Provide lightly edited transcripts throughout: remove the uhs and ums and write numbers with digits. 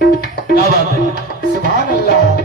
क्या बात है, सुभान अल्लाह।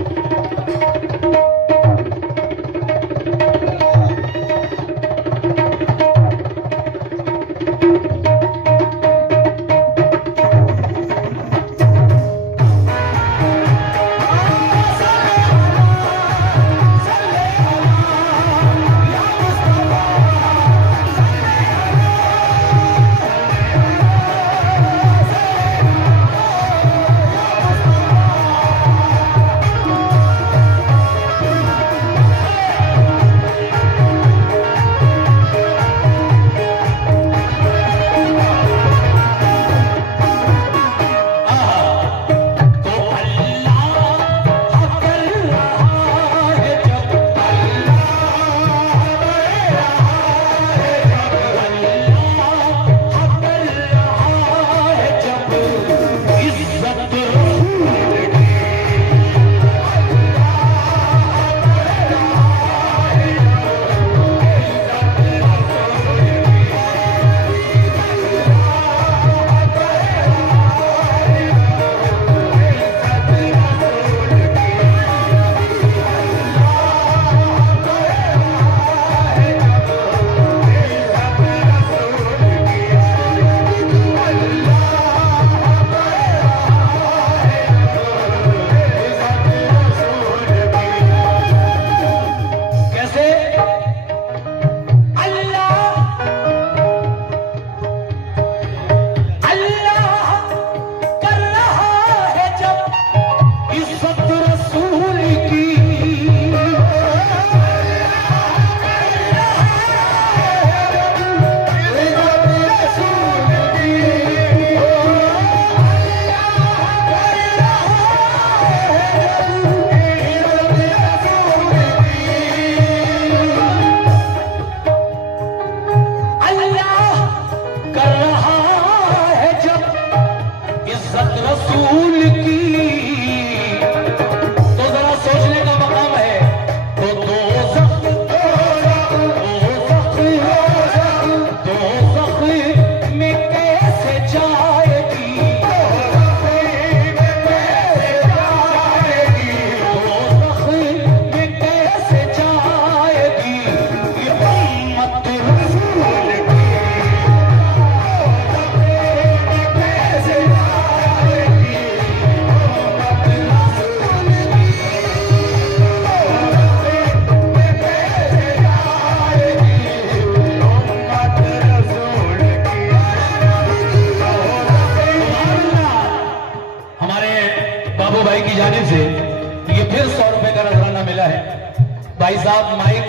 भाई साहब माइक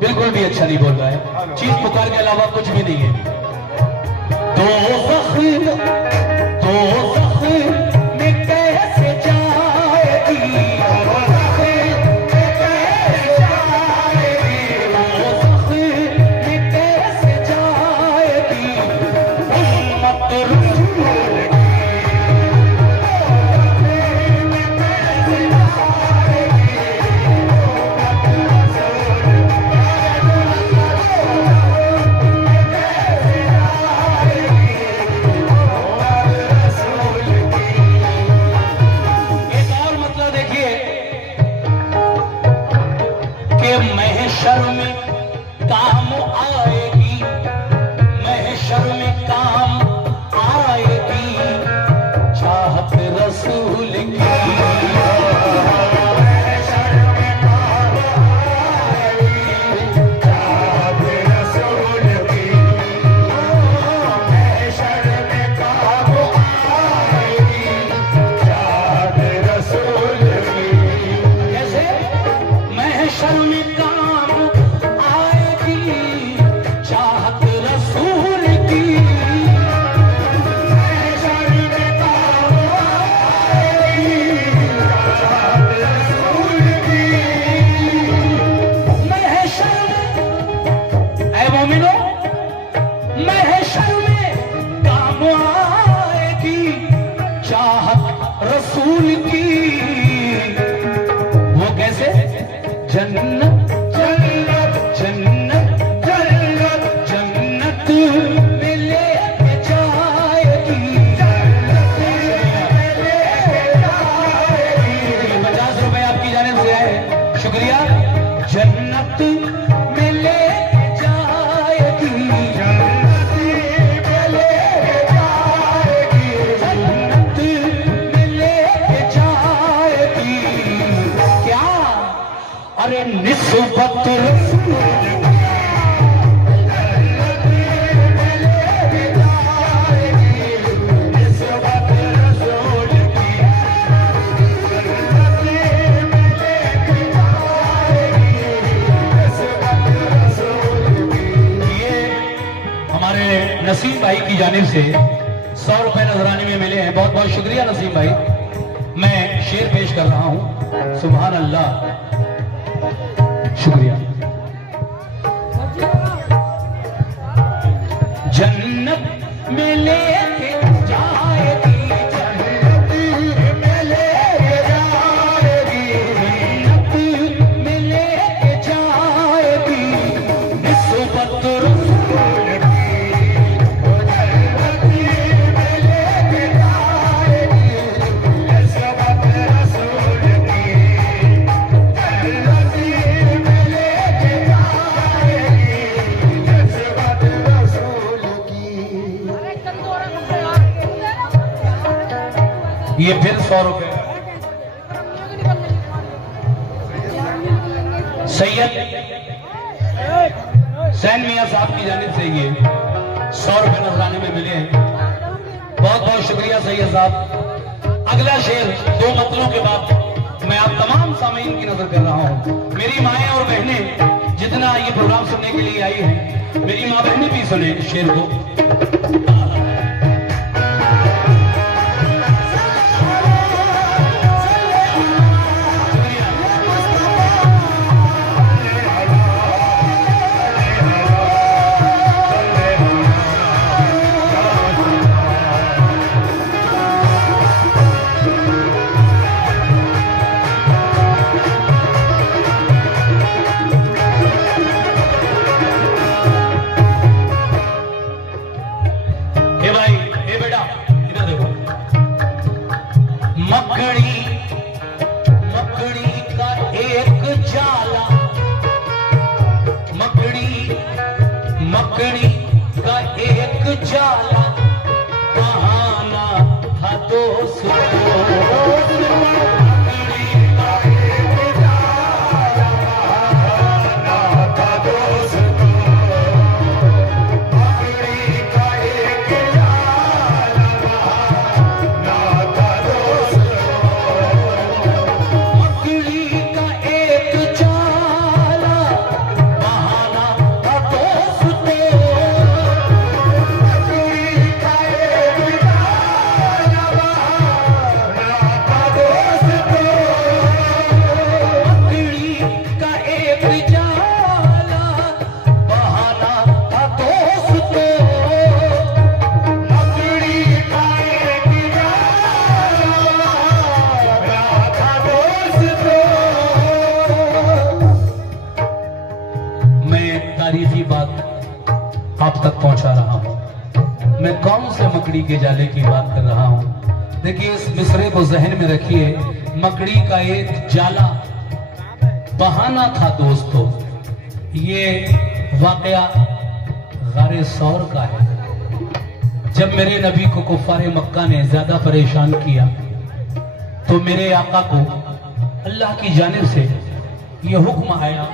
बिल्कुल भी अच्छा नहीं बोल रहा है, चीज पुकार के अलावा कुछ भी नहीं है। में कैसे जाएगी, में कैसे जाएगी महशर में काम आएगी, महशर में काम आएगी चाहत रसूल की। निस्बत नसीम भाई की जानिब से 100 रुपए नजराने में मिले हैं। बहुत बहुत शुक्रिया नसीम भाई। मैं शेर पेश कर रहा हूं। सुभान अल्लाह, शुक्रिया। जन्नत में लेके जाएगी, जन्नत में लेके जाएगी, जन्नत में लेके जाएगी निस्बत रसूल की। ये फिर 100 रुपए सैयद सैन मियां साहब की जानिब से ये 100 रुपए नजराने में मिले हैं। बहुत बहुत शुक्रिया सैयद साहब। अगला शेर 2 मतलों के बाद मैं आप तमाम सामीन की नजर कर रहा हूं। मेरी माएं और बहनें जितना ये प्रोग्राम सुनने के लिए आई हैं, मेरी माँ बहनें भी सुने शेर को। मकड़ी का एक जाला बहाना था दोस्तों। आप तक पहुंचा रहा हूं। मैं कौन से मकड़ी के जाले की बात कर रहा हूं। देखिए इस मिसरे को जहन में रखिए। मकड़ी का एक जाला बहाना था दोस्तों। ये वाकया गारे सौर का है। जब मेरे नबी को कुफारे मक्का ने ज्यादा परेशान किया तो मेरे आका को अल्लाह की जानिब से यह हुक्म आया,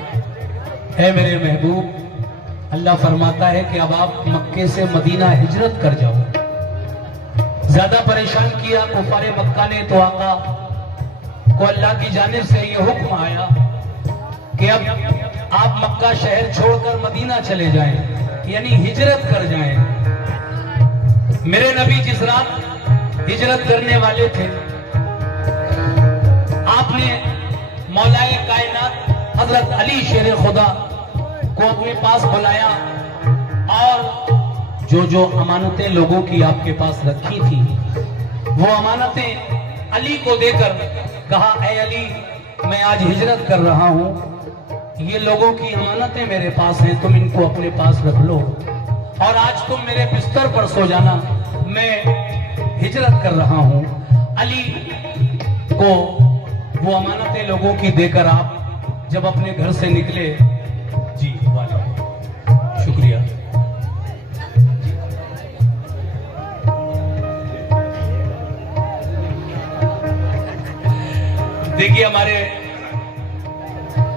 है मेरे महबूब, अल्लाह फरमाता है कि अब आप मक्के से मदीना हिजरत कर जाओ। ज्यादा परेशान किया कुफारे मक्का ने तो आका को अल्लाह की जानिब से यह हुक्म आया कि अब आप मक्का शहर छोड़कर मदीना चले जाएं, यानी हिजरत कर जाएं। मेरे नबी जिस रात हिजरत करने वाले थे, आपने मौलाए कायनात हजरत अली शेर खुदा को अपने पास बुलाया और जो जो अमानतें लोगों की आपके पास रखी थी वो अमानतें अली को देकर कहा, ऐ अली, मैं आज हिजरत कर रहा हूं, ये लोगों की अमानतें मेरे पास हैं, तुम इनको अपने पास रख लो और आज तुम मेरे बिस्तर पर सो जाना, मैं हिजरत कर रहा हूं। अली को वो अमानतें लोगों की देकर आप जब अपने घर से निकले, जी वाले शुक्रिया, देखिए हमारे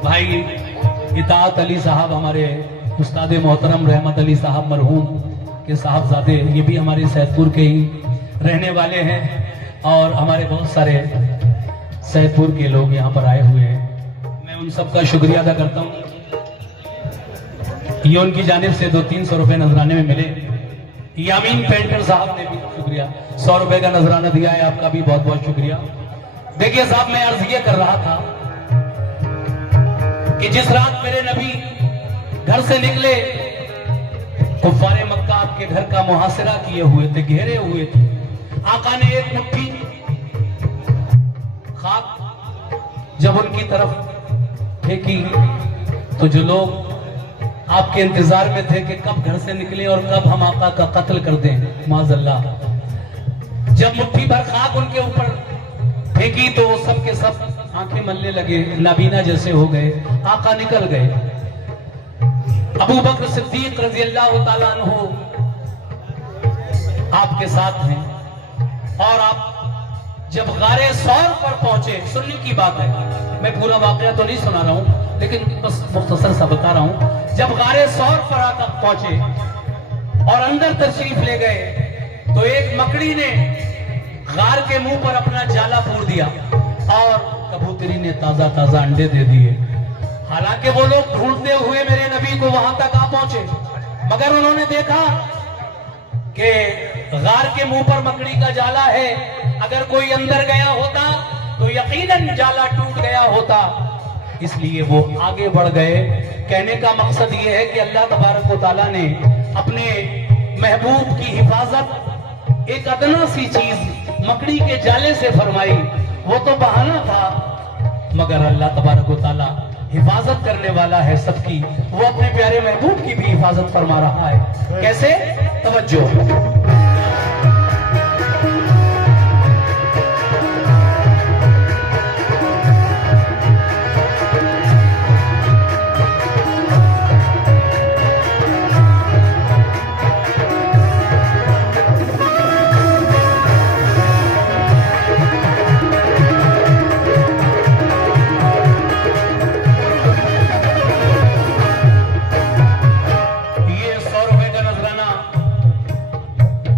भाई इताअत अली साहब हमारे उस्ताद मोहतरम रहमत अली साहब मरहूम के साहबजादे, ये भी हमारे सैदपुर के ही रहने वाले हैं और हमारे बहुत सारे सैदपुर के लोग यहाँ पर आए हुए हैं। मैं उन सबका शुक्रिया अदा करता हूँ। ये उनकी जानिब से 200-300 रुपए नजराने में मिले। यामीन पेंटर साहब ने भी शुक्रिया, 100 रुपए का नजराना दिया है, आपका भी बहुत बहुत शुक्रिया। देखिए साहब, मैं अर्ज ये कर रहा था कि जिस रात मेरे नबी घर से निकले, कुफ्फारे मक्का आपके घर का मुहासिरा किए हुए थे, घेरे हुए थे। आका ने एक मुट्ठी खाक जब उनकी तरफ फेंकी तो जो लोग आपके इंतजार में थे कि कब घर से निकले और कब हम आका का कत्ल कर दें, माज़अल्लाह, जब मुट्ठी भर खाक उनके ऊपर फेंकी तो वो सब के सब आंखें मलने लगे, नाबीना जैसे हो गए, आका निकल गए। अबू बकर सिद्दीक रज़ी अल्लाह ताला अन्हु आपके साथ हैं और आप जब गारे सौर पर पहुंचे, सुनने की बात है, मैं पूरा वाकया तो नहीं सुना रहा हूं लेकिन बस मुख्तसर सा बता रहा हूं। जब गारे सौर पर आकर पहुंचे और अंदर तशरीफ ले गए तो एक मकड़ी ने गार के मुंह पर अपना जाला पूर दिया और कबूतरी ने ताजा ताजा अंडे दे दिए। हालांकि वो लोग ढूंढते हुए मेरे नबी को वहां तक आ पहुंचे, मगर उन्होंने देखा कि गार के मुंह पर मकड़ी का जाला है, अगर कोई अंदर गया होता तो यकीनन जाला टूट गया होता, इसलिए वो आगे बढ़ गए। कहने का मकसद ये है कि अल्लाह तबारक व तआला ने अपने महबूब की हिफाजत एक अदना सी चीज मकड़ी के जाले से फरमाई। वो तो बहाना था, मगर अल्लाह तबारक व तआला हिफाजत करने वाला है सबकी। वो अपने प्यारे महबूब की भी हिफाजत फरमा रहा है। कैसे? तवज्जो।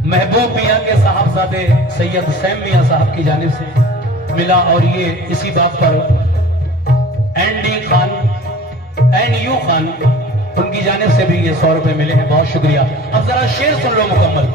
महबूब मियाँ के साहबजादे सैयद हुसैन मियाँ साहब की जानिब से मिला और ये इसी बात पर एन.यू. खान उनकी जानिब से भी ये 100 रुपए मिले हैं। बहुत शुक्रिया। अब जरा शेर सुन लो मुकम्मल।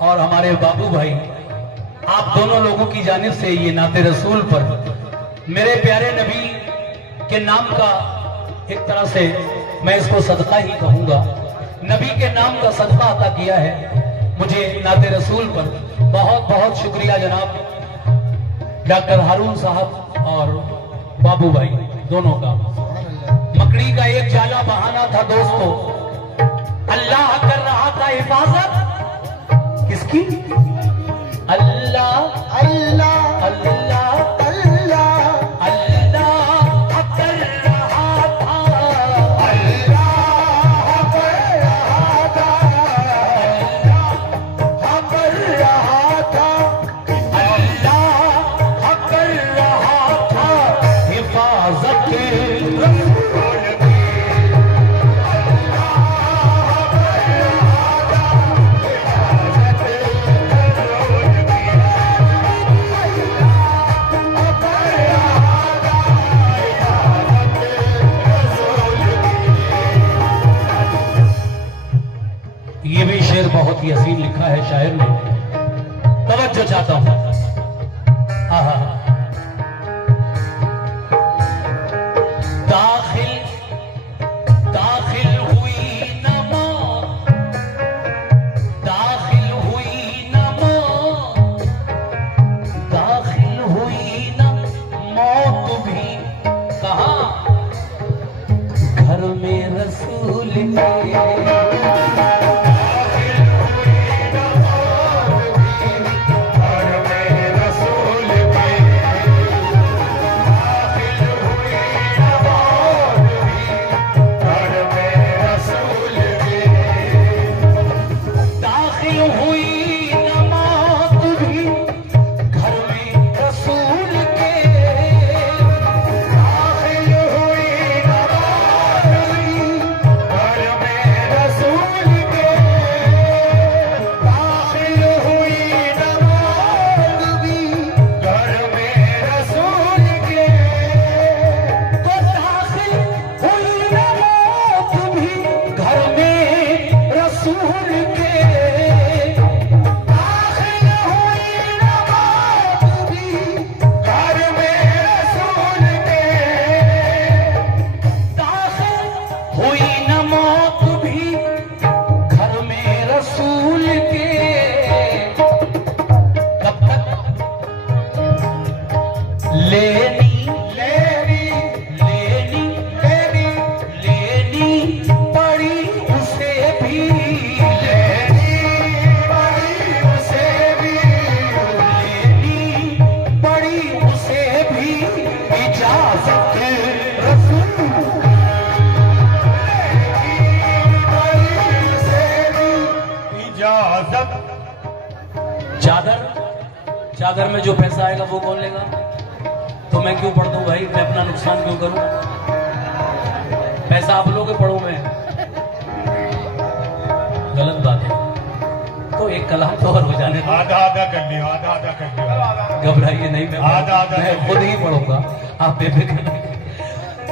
और हमारे बाबू भाई, आप दोनों लोगों की जानिब से ये नाते रसूल पर मेरे प्यारे नबी के नाम का एक तरह से मैं इसको सदका ही कहूंगा, नबी के नाम का सदका अता किया है मुझे नाते रसूल पर। बहुत बहुत शुक्रिया जनाब डॉक्टर हारून साहब और बाबू भाई दोनों का। मकड़ी का एक जाला बहाना था दोस्तों, अल्लाह कर रहा था हिफाजत किसकी? अल्लाह अल्लाह अल्लाह अल्लाह अल्लाह कर रहा था, अल्लाह कर रहा था, अल्लाह कर रहा था, अल्लाह कर रहा था हिफाजत ये भी शेर बहुत ही हसीन लिखा है शायर ने, तवज्जो चाहता हूं। आहा, दाखिल दाखिल हुई न मौत, दाखिल हुई न मौत, दाखिल हुई न मौत भी कहां? घर में रसूल के। चादर में जो पैसा आएगा वो कौन लेगा? तो मैं क्यों पढ़ दूं भाई, मैं अपना नुकसान क्यों करूं? पैसा आप लोगे, पढ़ूं मैं? गलत बात है। तो एक कलाम तो और हो जाने दो। आधा आधा कर लियो, आधा आधा कर लियो। घबराइए नहीं, मैं खुद ही पढ़ूंगा, आप बेफिक्र।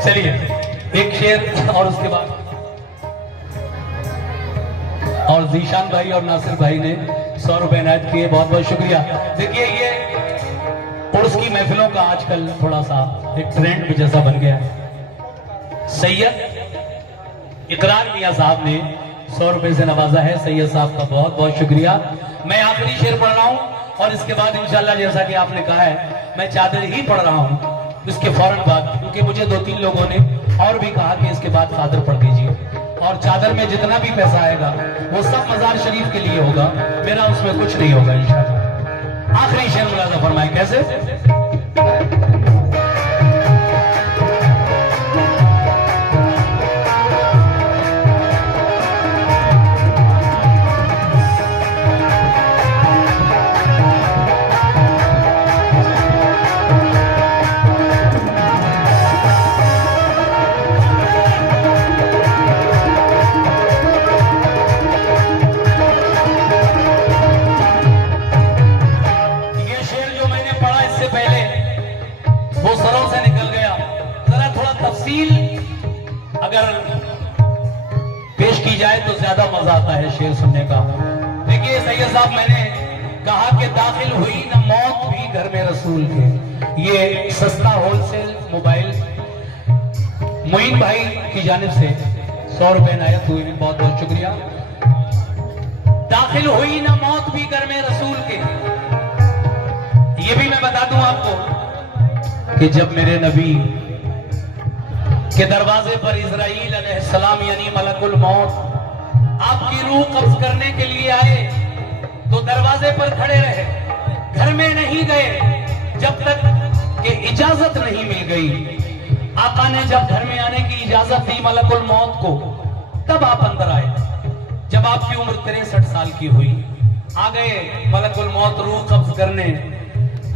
चलिए एक शेर और उसके बाद। और जीशान भाई और नासिर भाई ने 100 रुपए इनायत किए, बहुत बहुत शुक्रिया। देखिए ये उर्स की महफिलों का आजकल थोड़ा सा एक ट्रेंड भी जैसा बन गया है। सैयद इकरार मियां साहब ने 100 रुपए से नवाजा है, सैयद साहब का बहुत बहुत शुक्रिया। मैं आखिरी शेर पढ़ रहा हूं और इसके बाद इंशाल्लाह जैसा कि आपने कहा है मैं चादर ही पढ़ रहा हूं इसके फौरन बाद, क्योंकि मुझे 2-3 लोगों ने और भी कहा कि इसके बाद चादर पढ़ दीजिए। और चादर में जितना भी पैसा आएगा वो सब मजार शरीफ के लिए होगा, मेरा उसमें कुछ नहीं होगा इंशाअल्लाह। आखिरी शेर मुलाजा फरमाए कैसे? पहले साहब मैंने कहा कि दाखिल हुई ना मौत भी घर में रसूल के। ये सस्ता होलसेल मोबाइल मोइन भाई की जानिब से 100 रुपए नायत हुई, बहुत बहुत शुक्रिया। दाखिल हुई ना मौत भी घर में रसूल के। ये भी मैं बता दूं आपको कि जब मेरे नबी के दरवाजे पर इजराइल अलैहिस्सलाम यानी मलकुल मौत आपकी रूह कब्ज करने के लिए आए तो दरवाजे पर खड़े रहे, घर में नहीं गए जब तक कि इजाजत नहीं मिल गई। आका ने जब घर में आने की इजाजत दी मलकुल मौत को, तब आप अंदर आए। जब आपकी उम्र 63 साल की हुई, आ गए मलकुल मौत रूह कब्ज करने।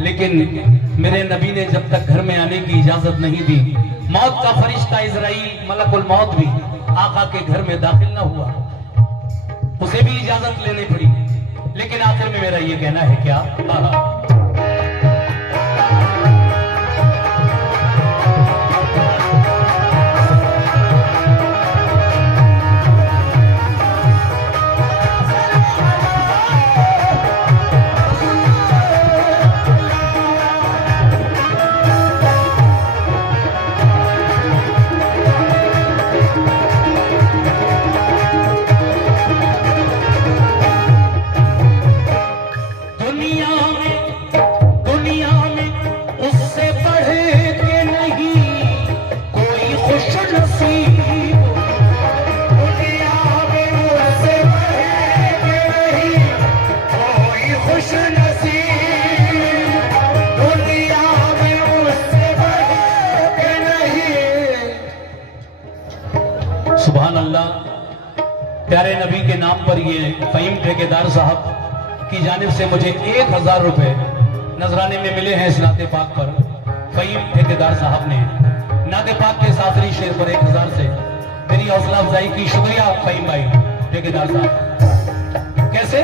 लेकिन मेरे नबी ने जब तक घर में आने की इजाजत नहीं दी, मौत का फरिश्ता इजराइल मलकुल मौत भी आका के घर में दाखिल न हुआ, उसे भी इजाजत लेनी पड़ी। लेकिन आखिर में मेरा ये कहना है क्या, सुभान अल्लाह। प्यारे नबी के नाम पर ये फहीम ठेकेदार साहब की जानिब से मुझे 1000 रुपए नजराने में मिले हैं इस नाते पाक पर। फहीम ठेकेदार साहब ने नाते पाक के सासरी शेर पर 1000 से मेरी हौसला अफजाई की। शुक्रिया फहीम भाई ठेकेदार साहब। कैसे